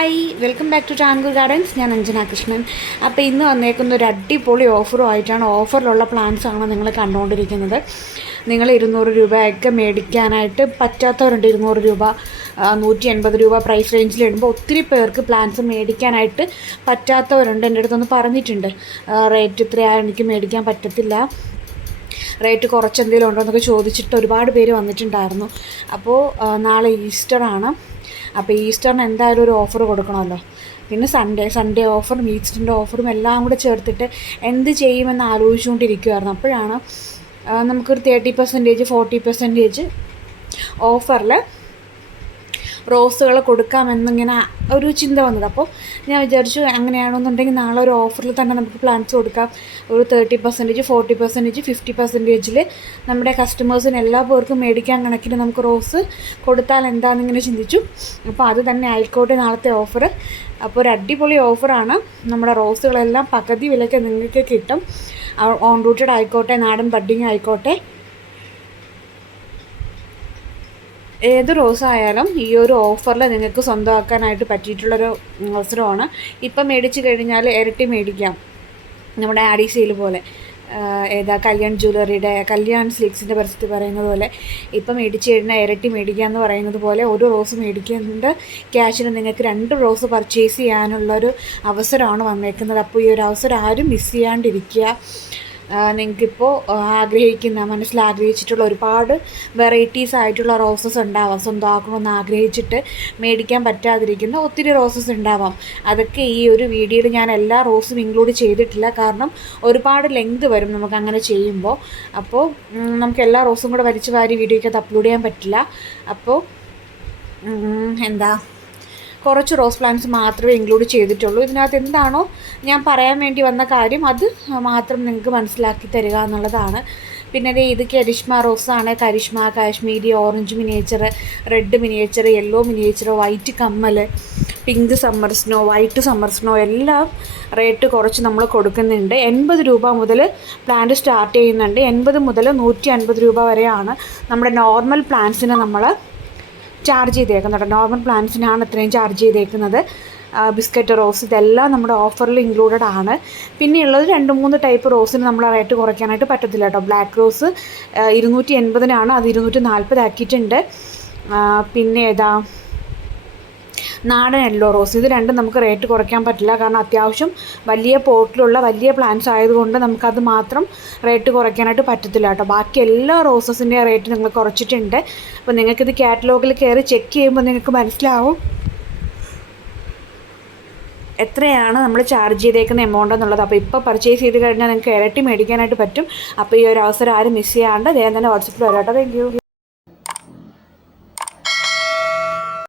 Hi, welcome back to Tankur gardens. ഞാൻ അഞ്ജന കൃഷ്ണൻ. അപ്പോൾ ഇന്ന് വന്നേക്കുന്ന ഒരു അടിപൊളി ഓഫറുമായിട്ടാണ്. ഓഫറിലുള്ള പ്ലാൻസാണ് നിങ്ങൾ കണ്ടുകൊണ്ടിരിക്കുന്നത്. നിങ്ങൾ 200 രൂപയൊക്കെ മേടിക്കാനായിട്ട് പറ്റാത്തവരുണ്ട്. 200 രൂപ 180 രൂപ പ്രൈസ് റേഞ്ചിൽ ഇടുമ്പോൾ ഒത്തിരി പേർക്ക് പ്ലാൻസ് മേടിക്കാനായിട്ട് പറ്റാത്തവരുണ്ട്. എൻ്റെ അടുത്തൊന്ന് പറഞ്ഞിട്ടുണ്ട്, റേറ്റ് ഇത്രയാണ്, എനിക്ക് മേടിക്കാൻ പറ്റത്തില്ല, റേറ്റ് കുറച്ചെന്തെങ്കിലും ഉണ്ടോ എന്നൊക്കെ ചോദിച്ചിട്ട് ഒരുപാട് പേര് വന്നിട്ടുണ്ടായിരുന്നു. അപ്പോൾ നാളെ ഈസ്റ്ററാണ്. അപ്പോൾ ഈസ്റ്ററിന് എന്തായാലും ഒരു ഓഫർ കൊടുക്കണമല്ലോ. പിന്നെ സൺഡേ ഓഫറും ഈസ്റ്ററിൻ്റെ ഓഫറും എല്ലാം കൂടെ ചേർത്തിട്ട് എന്ത് ചെയ്യുമെന്ന് ആലോചിച്ചുകൊണ്ടിരിക്കുമായിരുന്നു. അപ്പോഴാണ് നമുക്കൊരു 30%, 40% ഓഫറിൽ റോസുകൾ കൊടുക്കാമെന്നിങ്ങനെ ഒരു ചിന്ത വന്നത്. അപ്പോൾ ഞാൻ വിചാരിച്ചു, അങ്ങനെയാണെന്നുണ്ടെങ്കിൽ നാളെ ഒരു ഓഫറിൽ തന്നെ നമുക്ക് പ്ലാൻസ് കൊടുക്കാം. ഒരു 30%, 40%, 50%-ൽ നമ്മുടെ കസ്റ്റമേഴ്സിന് എല്ലാ പേർക്കും മേടിക്കാൻ കണക്കിന് നമുക്ക് റോസ് കൊടുത്താൽ എന്താണെന്നിങ്ങനെ ചിന്തിച്ചു. അപ്പോൾ അത് തന്നെ ആയിക്കോട്ടെ നാളത്തെ ഓഫർ. അപ്പോൾ ഒരു അടിപൊളി ഓഫറാണ്. നമ്മുടെ റോസുകളെല്ലാം പകുതി വിലയ്ക്ക് നിങ്ങൾക്ക് കിട്ടും. ഓൺ റൂട്ടഡ് ആയിക്കോട്ടെ, നാടൻ ബഡ്ഡിങ് ആയിക്കോട്ടെ, ഏത് റോസായാലും ഈ ഒരു ഓഫറിൽ നിങ്ങൾക്ക് സ്വന്തമാക്കാനായിട്ട് പറ്റിയിട്ടുള്ളൊരു അവസരമാണ്. ഇപ്പം മേടിച്ച് കഴിഞ്ഞാൽ ഇരട്ടി മേടിക്കാം. നമ്മുടെ ആഡി സെയിൽ പോലെ, കല്യാൺ ജ്വല്ലറിയുടെ, കല്യാൺ സിൽക്സിൻ്റെ പരസ്യത്തിൽ പറയുന്നത് പോലെ, ഇപ്പം മേടിച്ച് കഴിഞ്ഞാൽ ഇരട്ടി മേടിക്കുക എന്ന് പറയുന്നത് പോലെ, ഒരു റോസ് മേടിക്കുന്നുണ്ട് ക്യാഷിന് നിങ്ങൾക്ക് 2 റോസ് പർച്ചേസ് ചെയ്യാനുള്ളൊരു അവസരമാണ് വന്നേക്കുന്നത്. അപ്പോൾ ഈ ഒരു അവസരം ആരും മിസ് ചെയ്യാണ്ടിരിക്കുക. നിങ്ങൾക്കിപ്പോൾ മനസ്സിൽ ആഗ്രഹിച്ചിട്ടുള്ള ഒരുപാട് വെറൈറ്റീസ് ആയിട്ടുള്ള റോസസ് ഉണ്ടാവാം. സ്വന്തമാക്കണമെന്ന് ആഗ്രഹിച്ചിട്ട് മേടിക്കാൻ പറ്റാതിരിക്കുന്ന ഒത്തിരി റോസസ് ഉണ്ടാവാം. അതൊക്കെ ഈ ഒരു വീഡിയോയിൽ ഞാൻ എല്ലാ റോസും ഇൻക്ലൂഡ് ചെയ്തിട്ടില്ല, കാരണം ഒരുപാട് ലെങ്ത് വരും നമുക്ക് അങ്ങനെ ചെയ്യുമ്പോൾ. അപ്പോൾ നമുക്ക് എല്ലാ റോസും കൂടെ വലിച്ചു വാരി വീഡിയോയ്ക്കകത്ത് അപ്ലോഡ് ചെയ്യാൻ പറ്റില്ല. അപ്പോൾ കുറച്ച് റോസ് പ്ലാന്റ്സ് മാത്രമേ ഇൻക്ലൂഡ് ചെയ്തിട്ടുള്ളൂ. ഇതിനകത്ത് എന്താണോ ഞാൻ പറയാൻ വേണ്ടി വന്ന കാര്യം അത് മാത്രം നിങ്ങൾക്ക് മനസ്സിലാക്കി തരിക എന്നുള്ളതാണ്. പിന്നെ ഇത് കരിഷ്മ റോസാണ്. Karishma, Kashmiri, orange miniature, red miniature, yellow miniature, white കമ്മൽ, pink summer snow, white summer snow എല്ലാം റേറ്റ് കുറച്ച് നമ്മൾ കൊടുക്കുന്നുണ്ട്. 80 രൂപ മുതൽ പ്ലാന്റ് സ്റ്റാർട്ട് ചെയ്യുന്നുണ്ട്. 80 മുതൽ 150 രൂപ വരെയാണ് നമ്മുടെ നോർമൽ പ്ലാന്റ്സിന് നമ്മൾ ചാർജ് ചെയ്തേക്കുന്നത്. നോർമൽ പ്ലാന്റ്സിനാണ് ഇത്രയും ചാർജ് ചെയ്തേക്കുന്നത്. ബിസ്ക്കറ്റ് റോസ് ഇതെല്ലാം നമ്മുടെ ഓഫറിൽ ഇൻക്ലൂഡഡ് ആണ്. പിന്നെയുള്ളത് 2-3 ടൈപ്പ് റോസിന് നമ്മൾ റേറ്റ് കുറയ്ക്കാനായിട്ട് പറ്റത്തില്ല കേട്ടോ. ബ്ലാക്ക് റോസ് 280-നാണ്, അത് 240 ആക്കിയിട്ടുണ്ട്. പിന്നെ നാടൻ യെല്ലോ റോസ്, ഇത് രണ്ടും നമുക്ക് റേറ്റ് കുറയ്ക്കാൻ പറ്റില്ല, കാരണം അത്യാവശ്യം വലിയ പോട്ടിലുള്ള വലിയ പ്ലാന്റ്സ് ആയതുകൊണ്ട് നമുക്കത് മാത്രം റേറ്റ് കുറയ്ക്കാനായിട്ട് പറ്റത്തില്ല കേട്ടോ. ബാക്കി എല്ലാ റോസസിൻ്റെ റേറ്റ് നിങ്ങൾ കുറച്ചിട്ടുണ്ട്. അപ്പോൾ നിങ്ങൾക്കിത് കാറ്റലോഗിൽ കയറി ചെക്ക് ചെയ്യുമ്പോൾ നിങ്ങൾക്ക് മനസ്സിലാവും എത്രയാണ് നമ്മൾ ചാർജ് ചെയ്തേക്കുന്ന എമൗണ്ട് എന്നുള്ളത്. അപ്പോൾ ഇപ്പോൾ പർച്ചേസ് ചെയ്ത് കഴിഞ്ഞാൽ നിങ്ങൾക്ക് ഇരട്ടി മേടിക്കാനായിട്ട് പറ്റും. അപ്പോൾ ഈ ഒരു അവസരം ആരും മിസ് ചെയ്യാണ്ട് വേഗം തന്നെ വാട്സപ്പിൽ വരാം കേട്ടോ. Thank you.